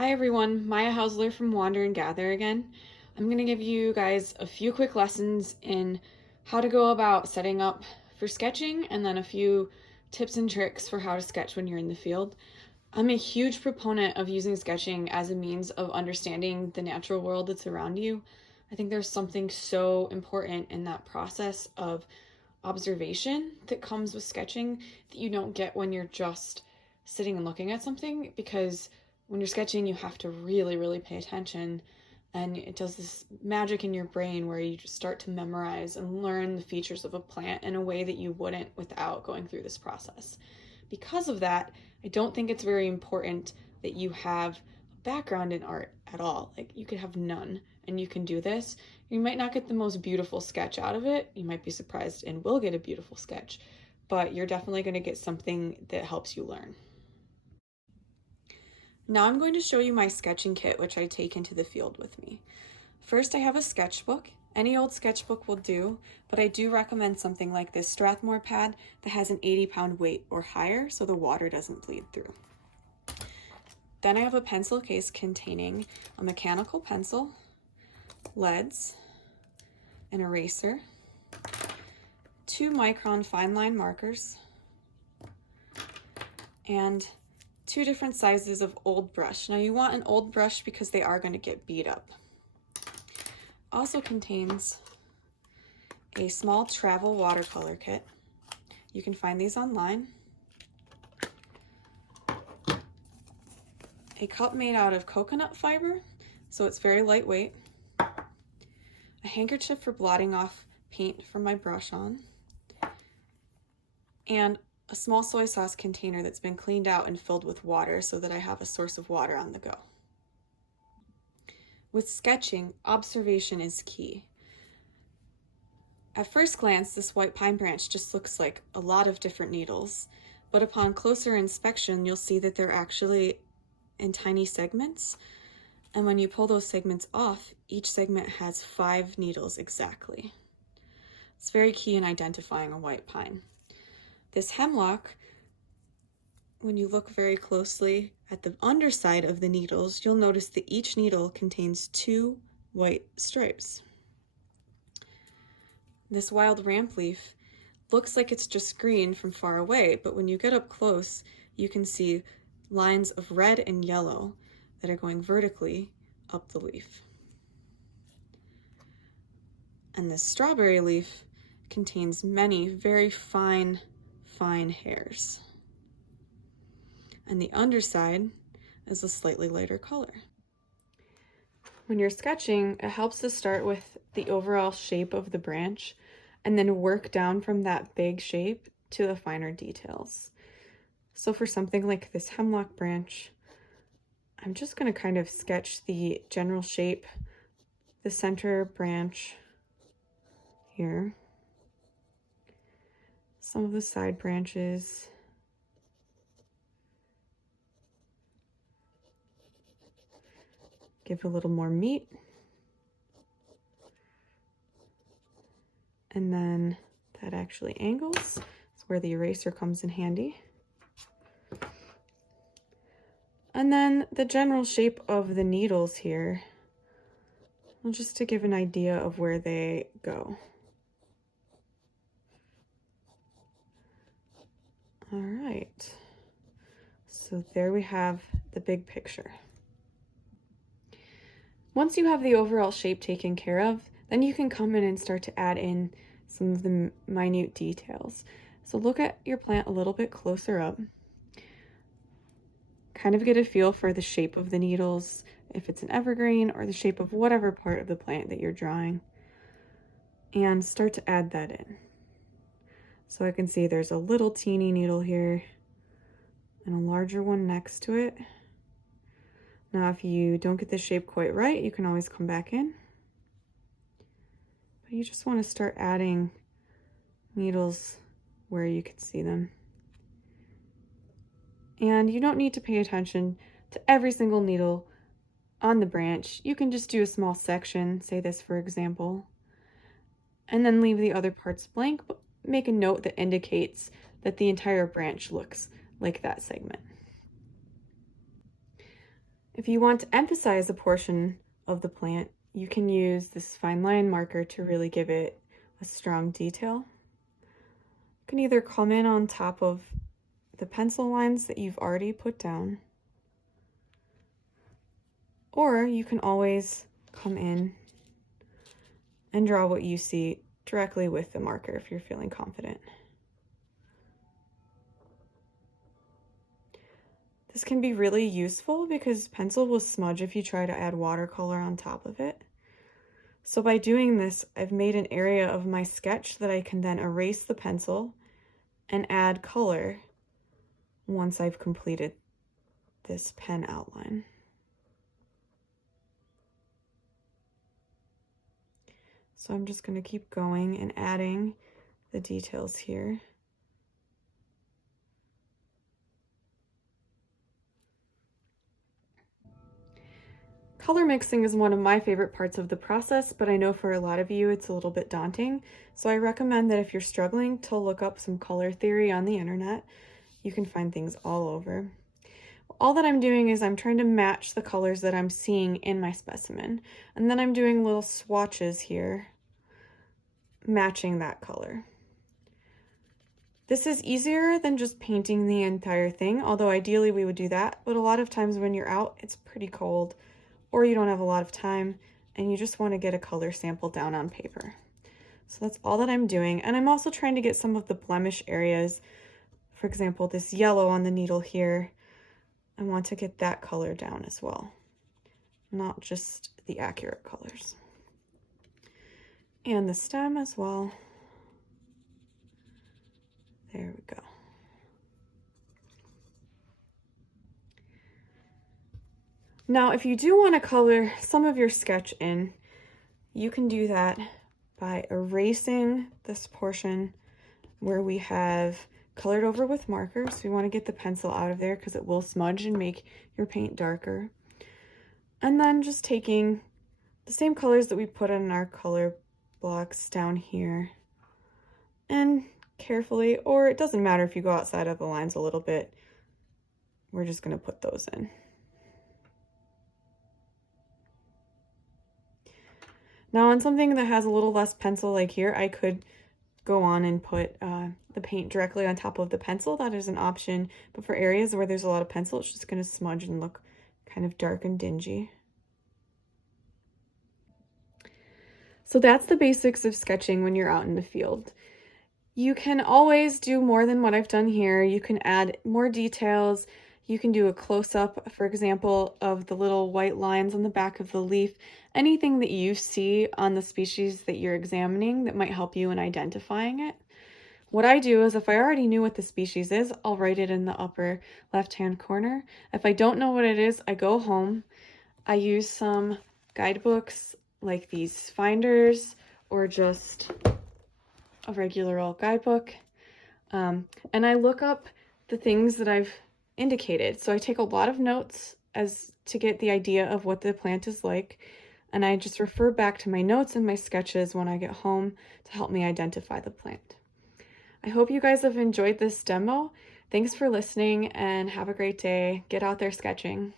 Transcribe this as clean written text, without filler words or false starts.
Hi everyone, Maia Hausler from Wander and Gather again. I'm going to give you guys a few quick lessons in how to go about setting up for sketching and then a few tips and tricks for how to sketch when you're in the field. I'm a huge proponent of using sketching as a means of understanding the natural world that's around you. I think there's something so important in that process of observation that comes with sketching that you don't get when you're just sitting and looking at something, because when you're sketching you have to really pay attention, and it does this magic in your brain where you just start to memorize and learn the features of a plant in a way that you wouldn't without going through this process. Because of that, I don't think it's very important that you have a background in art at all. Like, you could have none and you can do this. You might not get the most beautiful sketch out of it. You might be surprised and will get a beautiful sketch, but you're definitely going to get something that helps you learn. Now I'm going to show you my sketching kit, which I take into the field with me. First, I have a sketchbook. Any old sketchbook will do, but I do recommend something like this Strathmore pad that has an 80-pound weight or higher so the water doesn't bleed through. Then I have a pencil case containing a mechanical pencil, leads, an eraser, 2-micron fine line markers, and 2 different sizes of old brush. Now you want an old brush because they are going to get beat up. Also contains a small travel watercolor kit. You can find these online. A cup made out of coconut fiber, so it's very lightweight. A handkerchief for blotting off paint from my brush on. And a small soy sauce container that's been cleaned out and filled with water so that I have a source of water on the go. With sketching, observation is key. At first glance, this white pine branch just looks like a lot of different needles, but upon closer inspection, you'll see that they're actually in tiny segments. And when you pull those segments off, each segment has 5 needles exactly. It's very key in identifying a white pine. This hemlock, when you look very closely at the underside of the needles, you'll notice that each needle contains 2 white stripes. This wild ramp leaf looks like it's just green from far away, but when you get up close, you can see lines of red and yellow that are going vertically up the leaf. And this strawberry leaf contains many very fine hairs. And the underside is a slightly lighter color. When you're sketching, it helps to start with the overall shape of the branch and then work down from that big shape to the finer details. So for something like this hemlock branch, I'm just going to kind of sketch the general shape, the center branch here, some of the side branches, give it a little more meat, and then that actually angles. It's where the eraser comes in handy. And then the general shape of the needles here, just to give an idea of where they go. All right, so there we have the big picture. Once you have the overall shape taken care of, then you can come in and start to add in some of the minute details. So look at your plant a little bit closer up. Kind of get a feel for the shape of the needles, if it's an evergreen, or the shape of whatever part of the plant that you're drawing, and start to add that in. So I can see there's a little teeny needle here and a larger one next to it. Now, if you don't get the shape quite right, you can always come back in. But you just want to start adding needles where you can see them. And you don't need to pay attention to every single needle on the branch. You can just do a small section, say this for example, and then leave the other parts blank, but make a note that indicates that the entire branch looks like that segment. If you want to emphasize a portion of the plant, you can use this fine line marker to really give it a strong detail. You can either come in on top of the pencil lines that you've already put down, or you can always come in and draw what you see directly with the marker if you're feeling confident. This can be really useful because pencil will smudge if you try to add watercolor on top of it. So by doing this, I've made an area of my sketch that I can then erase the pencil and add color once I've completed this pen outline. So I'm just going to keep going and adding the details here. Color mixing is one of my favorite parts of the process, but I know for a lot of you it's a little bit daunting. So I recommend that if you're struggling to look up some color theory on the internet. You can find things all over. All that I'm doing is I'm trying to match the colors that I'm seeing in my specimen. And then I'm doing little swatches here, matching that color. This is easier than just painting the entire thing, although ideally we would do that. But a lot of times when you're out, it's pretty cold, or you don't have a lot of time, and you just want to get a color sample down on paper. So that's all that I'm doing. And I'm also trying to get some of the blemish areas. For example, this yellow on the needle here, I want to get that color down as well, not just the accurate colors. And the stem as well. There we go. Now, if you do want to color some of your sketch in, you can do that by erasing this portion where we have colored over with markers. We want to get the pencil out of there because it will smudge and make your paint darker. And then just taking the same colors that we put in our color blocks down here and carefully, or it doesn't matter if you go outside of the lines a little bit, we're just going to put those in. Now on something that has a little less pencil like here, I could go on and put the paint directly on top of the pencil. That is an option, but for areas where there's a lot of pencil, it's just going to smudge and look kind of dark and dingy. So that's the basics of sketching when you're out in the field. You can always do more than what I've done here. You can add more details. You can do a close-up, for example, of the little white lines on the back of the leaf. Anything that you see on the species that you're examining that might help you in identifying it. What I do is if I already knew what the species is, I'll write it in the upper left-hand corner. If I don't know what it is, I go home. I use some guidebooks like these finders or just a regular old guidebook. And I look up the things that I've indicated. So I take a lot of notes as to get the idea of what the plant is like. And I just refer back to my notes and my sketches when I get home to help me identify the plant. I hope you guys have enjoyed this demo. Thanks for listening and have a great day. Get out there sketching.